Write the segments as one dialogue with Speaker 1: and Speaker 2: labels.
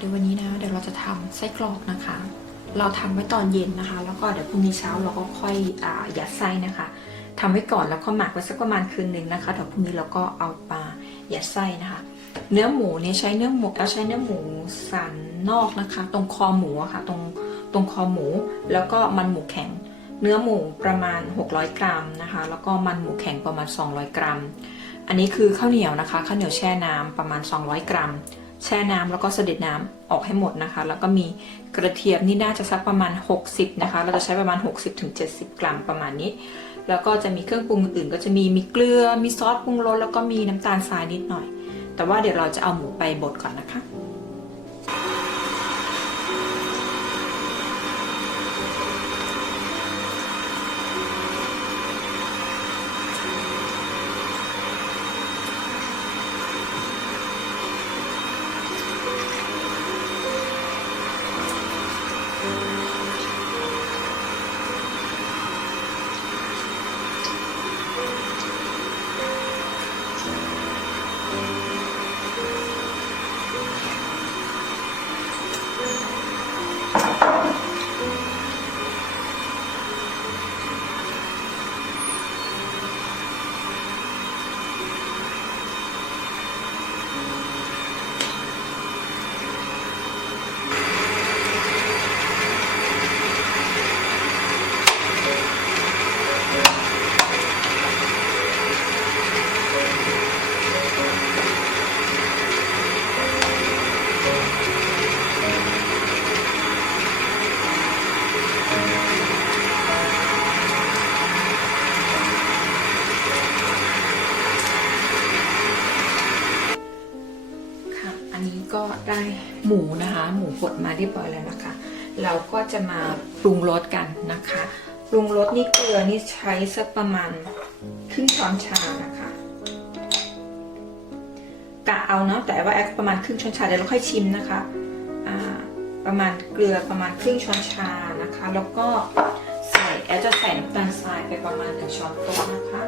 Speaker 1: เดี๋ยววันนี้นะเดี๋ยวเราจะทำไส้กรอกนะคะ เราทำไว้ตอนเย็นนะคะ แล้วก็เดี๋ยวพรุ่งนี้เช้าเราก็ค่อยอยัดไส้นะคะทำไว้ก่อนแล้วก็หมักไว้สักประมาณคืนหนึ่งนะคะเดี๋ยวพรุ่งนี้เราก็เอาปลายัดไส้นะคะ เนื้อหมูเนี่ยใช้เนื้อหมูเอาใช้เนื้อหมูสันนอกนะคะ ตรงคอหมูอะค่ะ ตรงตรงคอหมู แล้วก็มันหมูแข็ง เนื้อหมูประมาณ 600 กรัมนะคะ แล้วก็มันหมูแข็งประมาณ 200 กรัม อันนี้คือข้าวเหนียวนะคะข้าวเหนียวแช่น้ำประมาณ 200 กรัม แช่น้ำแล้วก็เสด็จน้ำออกให้หมดนะคะ แล้วก็มีกระเทียมนี่น่าจะสักประมาณ 60 นะคะ เราจะใช้ประมาณ 60-70 กรัมประมาณนี้ แล้วก็จะมีเครื่องปรุงอื่นก็จะมีมีเกลือมีซอสปรุงรสแล้วก็มีน้ำตาลทรายนิดหน่อย แต่ว่าเดี๋ยวเราจะเอาหมูไปบดก่อนนะคะ หมูนะคะ หมูบดมาเรียบร้อยแล้วนะคะ เราก็จะมาปรุงรสกันนะคะ ปรุงรสนี่เกลือนี่ใช้สักประมาณครึ่งช้อนชานะคะกะเอาเนาะแต่ว่าแอคประมาณครึ่งช้อนชาเดี๋ยวเราค่อยชิมนะคะประมาณเกลือประมาณครึ่งช้อนชานะคะ แล้วก็ใส่แอคจะใส่น้ำตาลทรายไปประมาณหนึ่งช้อนโต๊ะนะคะ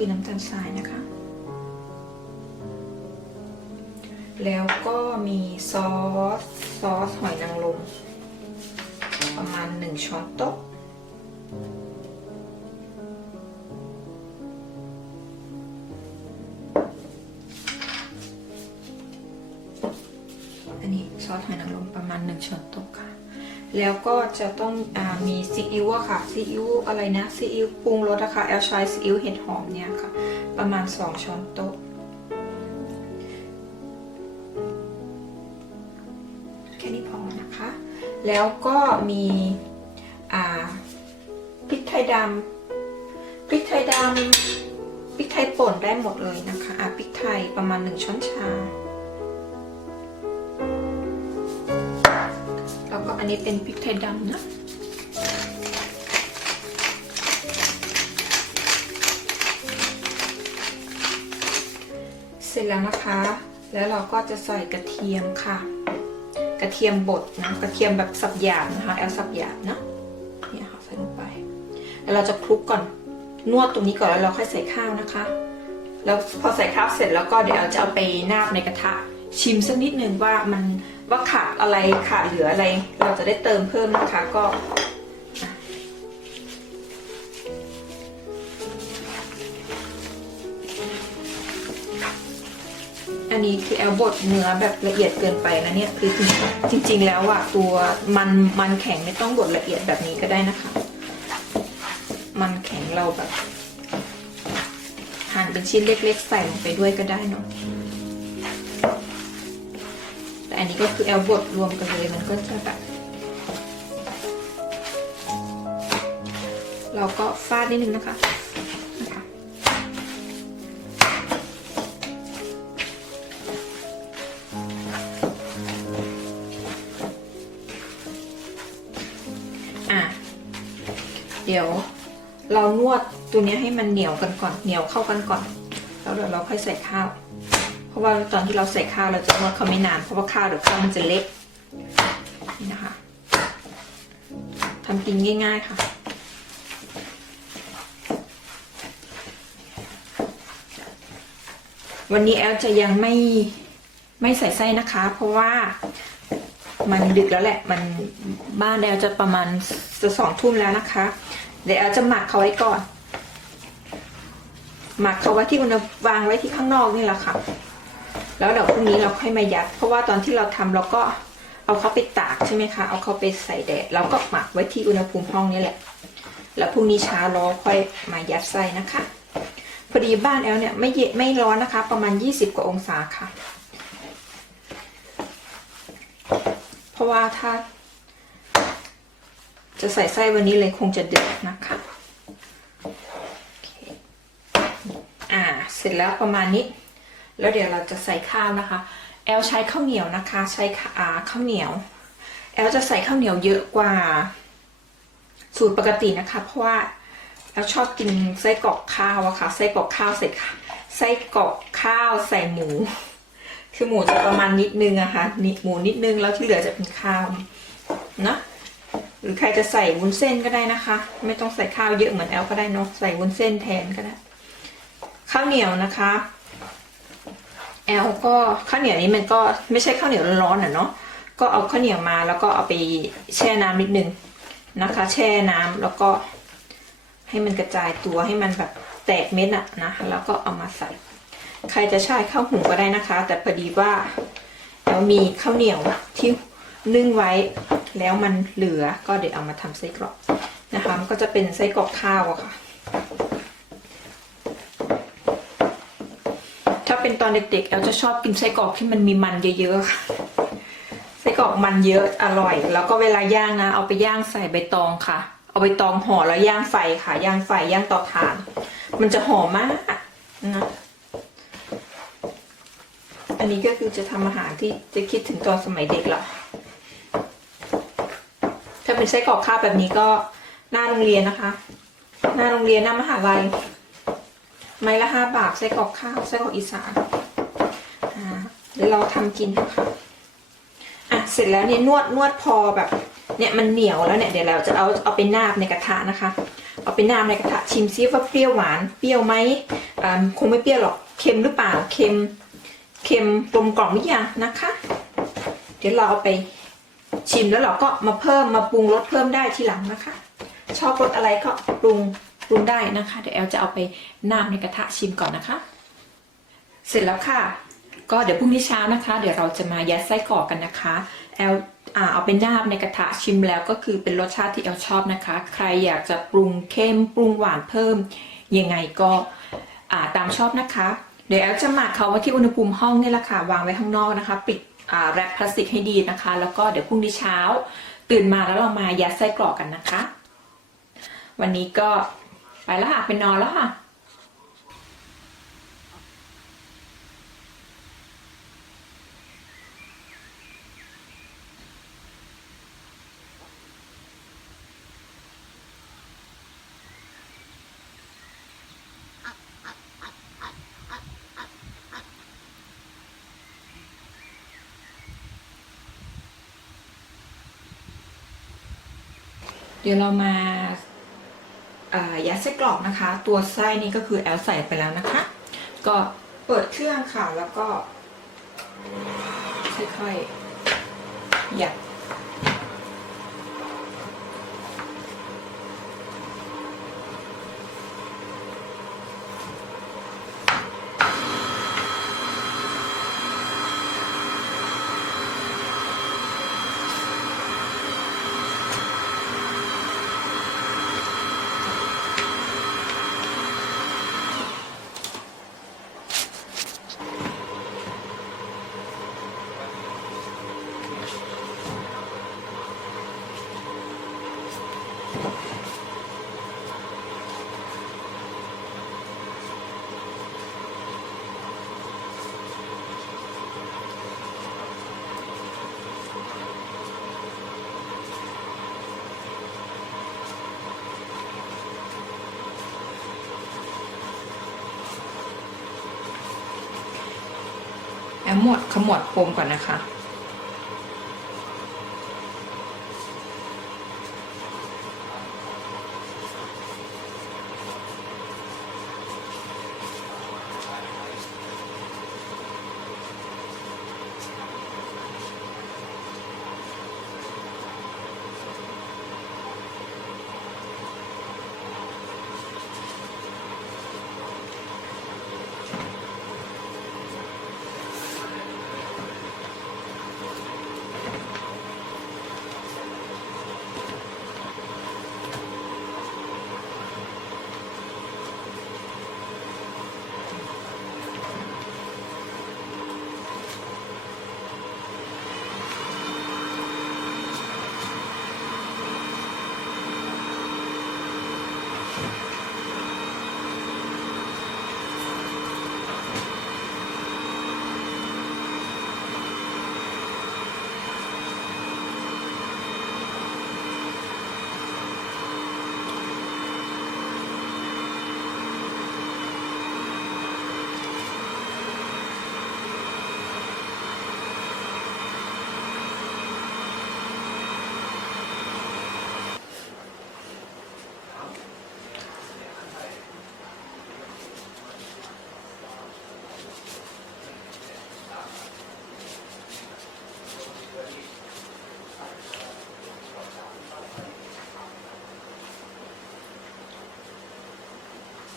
Speaker 1: คือน้ำตาลทรายนะคะ แล้วก็มีซอส ซอสหอยนางรมประมาณหนึ่งช้อนโต๊ะ แล้วก็จะต้องอมีซีอิ๊วอะค่ะซีอิ๊วอะไรนะซีอิ๊วปรุงรสอะค่ะแอลใช้ซีอิ๊วเห็ดหอมเนี่ยค่ะ ประมาณ 2 ช้อนโต๊ะ แค่นี้พอนะคะ แล้วก็มีพริกไทยดำพริกไทยดำพริกไทยป่นได้หมดเลยนะคะอะพริกไทยประมาณ 1 ช้อนชา อันนี้เป็นพริกไทยดำนะเสร็จแล้วนะคะ แล้วเราก็จะใส่กระเทียมค่ะ กระเทียมบดนะ กระเทียมแบบสับหยาบนะคะ แอลสับหยาบนะเนี่ยค่ะใส่ลงไป แล้วเราจะคลุกก่อน นวดตรงนี้ก่อนแล้วเราค่อยใส่ข้าวนะคะ แล้วพอใส่ข้าวเสร็จแล้วก็เดี๋ยวจะเอาไปนาบในกระทะ ชิมสักนิดนึงว่ามัน ว่าขาดอะไรขาดเหลืออะไร เราจะได้เติมเพิ่มนะคะก็อันนี้คือแอลบดเนื้อแบบละเอียดเกินไปนะเนี่ยคือจริง ๆ แล้วอะตัวมันมันแข็งไม่ต้องบดละเอียดแบบนี้ก็ได้นะคะ มันแข็งเราแบบหั่นเป็นชิ้นเล็ก ๆ ใส่ลงไปด้วยก็ได้เนาะ อันนี้ก็คือแอลบดรวมกันเลยมันก็จะแบบเราก็ฟาดนิดนึงนะคะอะเดี๋ยวเรานวดตัวนี้ให้มันเหนียวกันก่อนเหนียวเข้ากันก่อน แล้วเดี๋ยวเราค่อยใส่ข้าว เพราะว่าตอนที่เราใส่ข้าวเราจะนวดเขาไม่นานเพราะว่าข้าวเดี๋ยวข้าวมันจะเละนี่นะคะทำกินง่าย ๆ ค่ะวันนี้แอลจะยังไม่ไม่ใส่ไส้นะคะ เพราะว่ามันดึกแล้วแหละ มันบ้านแอลจะประมาณจะสองทุ่มแล้วนะคะ เดี๋ยวแอลจะหมักเขาไว้ก่อน หมักเขาไว้ที่อุณหวางไว้ที่ข้างนอกนี่แหละค่ะ แล้วเดี๋ยวพรุ่งนี้เราค่อยมายัด เพราะว่าตอนที่เราทำเราก็เอาเขาไปตากใช่ไหมคะ เอาเขาไปใส่แดดแล้วก็หมักไว้ที่อุณหภูมิห้องนี่แหละ แล้วพรุ่งนี้เช้าเราค่อยมายัดไส้นะคะ พอดีบ้านแอลเนี่ยไม่เย็นไม่ร้อนนะคะ ประมาณ 20 กว่าองศาค่ะ เพราะว่าถ้า จะใส่ไส้วันนี้เลยคงจะเดือดนะคะอ่า เสร็จแล้วประมาณนี้ แล้วเดี๋ยวเราจะใส่ข้าวนะคะ แอลใช้ข้าวเหนียวนะคะ ใช้ข้าข้าวเหนียว แอลจะใส่ข้าวเหนียวเยอะกว่า สูตรปกตินะคะ เพราะว่าแอลชอบกินไส้กรอกข้าวอะค่ะไส้กรอกข้าวใส่ไส้กรอกข้าวใส่หมู คือหมูจะประมาณนิดนึงอะค่ะนิหมูนิดนึงแล้วที่เหลือจะเป็นข้าวนะหรือใครจะใส่วุ้นเส้นก็ได้นะคะ ไม่ต้องใส่ข้าวเยอะเหมือนแอลก็ได้เนาะใส่วุ้นเส้นแทนก็ได้ข้าวเหนียวนะคะ แอลก็ข้าวเหนียวนี้มันก็ไม่ใช่ข้าวเหนียวร้อนๆอะเนาะก็เอาข้าวเหนียวมาแล้วก็เอาไปแช่น้ำนิดนึงนะคะ แช่น้ำแล้วก็ ให้มันกระจายตัวให้มันแบบแตกเม็ดอะนะแล้วก็เอามาใส่ ใครจะใช้ข้าวหุงก็ได้นะคะ แต่พอดีว่าเรามีข้าวเหนียวที่นึ่งไว้แล้วมันเหลือก็เดี๋ยวเอามาทำไส้กรอกนะคะมันก็จะเป็นไส้กรอกข้าวอะค่ะ ถ้าเป็นตอนเด็กๆแอลจะชอบกินไส้กรอกที่มันมีมันเยอะๆค่ะไส้กรอกมันเยอะอร่อย แล้วก็เวลาย่างนะ เอาไปย่างใส่ใบตองค่ะ เอาใบตองห่อแล้วย่างไฟค่ะ ย่างไฟย่างเตาถ่าน มันจะหอมมากนะอันนี้ก็คือจะทำอาหารที่จะคิดถึงตอนสมัยเด็กละถ้าเป็นไส้กรอกข้าวแบบนี้ก็หน้าโรงเรียนนะคะ หน้าโรงเรียนหน้ามหาลัย ไม้ละห้าบาทไส้กรอกข้าวไส้กรอกอีสานเดี๋ยวเราทำกินค่ะอะเสร็จแล้วเนี่ยนวดนวดพอแบบเนี่ยมันเหนียวแล้วเนี่ยเดี๋ยวเราจะเอาเอาไปนาบในกระทะนะคะ เอาไปนาบในกระทะชิมซิว่าเปรี้ยวหวานเปรี้ยวไหมอ่าคงไม่เปรี้ยวหรอกเค็มหรือเปล่าเค็มเค็มกลมกล่อมหรือยังนะคะ เดี๋ยวเราเอาไปชิมแล้วเราก็มาเพิ่มมาปรุงรสเพิ่มได้ทีหลังนะคะ ชอบรสอะไรก็ปรุง ปรุงได้นะคะ เดี๋ยวแอลจะเอาไปน้ำในกระทะชิมก่อนนะคะ เสร็จแล้วค่ะ ก็เดี๋ยวพรุ่งนี้เช้านะคะ เดี๋ยวเราจะมายัดไส้กรอกกันนะคะ แอลอเอาไปน้ำในกระทะชิมแล้วก็คือเป็นรสชาติที่แอลชอบนะคะ ใครอยากจะปรุงเค็มปรุงหวานเพิ่มยังไงก็ตามชอบนะคะ เดี๋ยวแอลจะหมักเขาไว้ที่อุณหภูมิห้องนี่แหละค่ะวางไว้ข้างนอกนะคะ ปิดแรปพลาสติกให้ดีนะคะ แล้วก็เดี๋ยวพรุ่งนี้เช้า ตื่นมาแล้วเรามายัดไส้กรอกกันนะคะ วันนี้ก็ ไปแล้วค่ะไปนอนแล้วค่ะเดี๋ยวเรามา ยัดไส้กรอกนะคะ ตัวไส้นี่ก็คือแอลใส่ไปแล้วนะคะ ก็เปิดเครื่องค่ะแล้วก็ค่อยๆยัด แอลหมวดขมวดปมก่อนนะคะ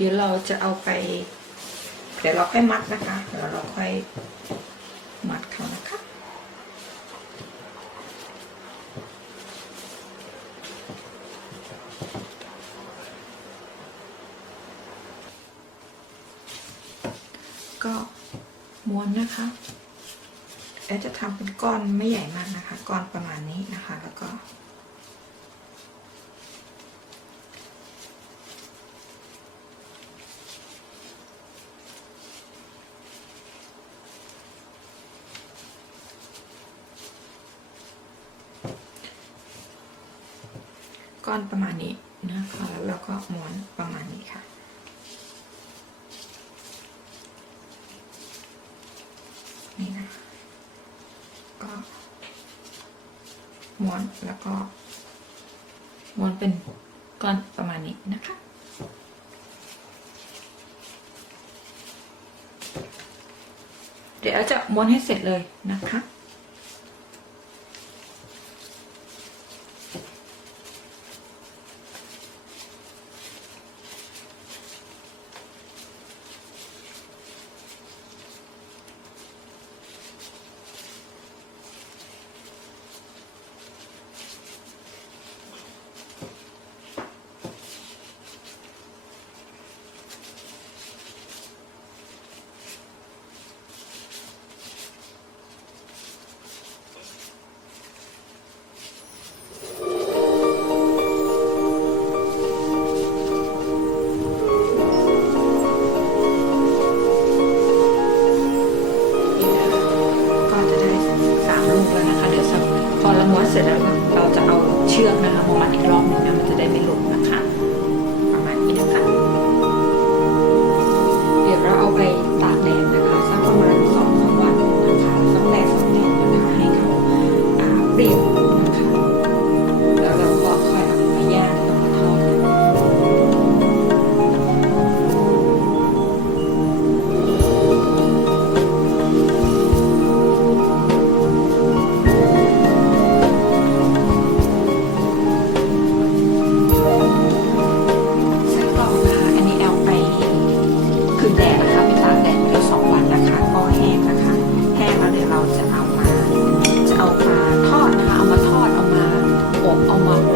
Speaker 1: เดี๋ยวเราจะเอาไป เดี๋ยวเราค่อยมัดนะคะ เดี๋ยวเราค่อยมัดเขานะคะ ก็ม้วนนะคะแอจะทำเป็นก้อนไม่ใหญ่มากนะคะ ก้อนประมาณนี้นะคะ แล้วก็ ก้อนประมาณนี้นะคะแล้วเราก็ม้วนประมาณนี้ค่ะ นี่นะก็ม้วนแล้วก็ม้วนเป็นก้อนประมาณนี้นะคะเดี๋ยวจะม้วนให้เสร็จเลยนะคะ นแดดนะคะไปตากแดดไปสองวันนะคะ ก็แห้งนะคะ แห้งแล้วเดี๋ยวเราจะเอามา จะเอามาทอดนะคะ เอามาทอด เอามาอบ เอามา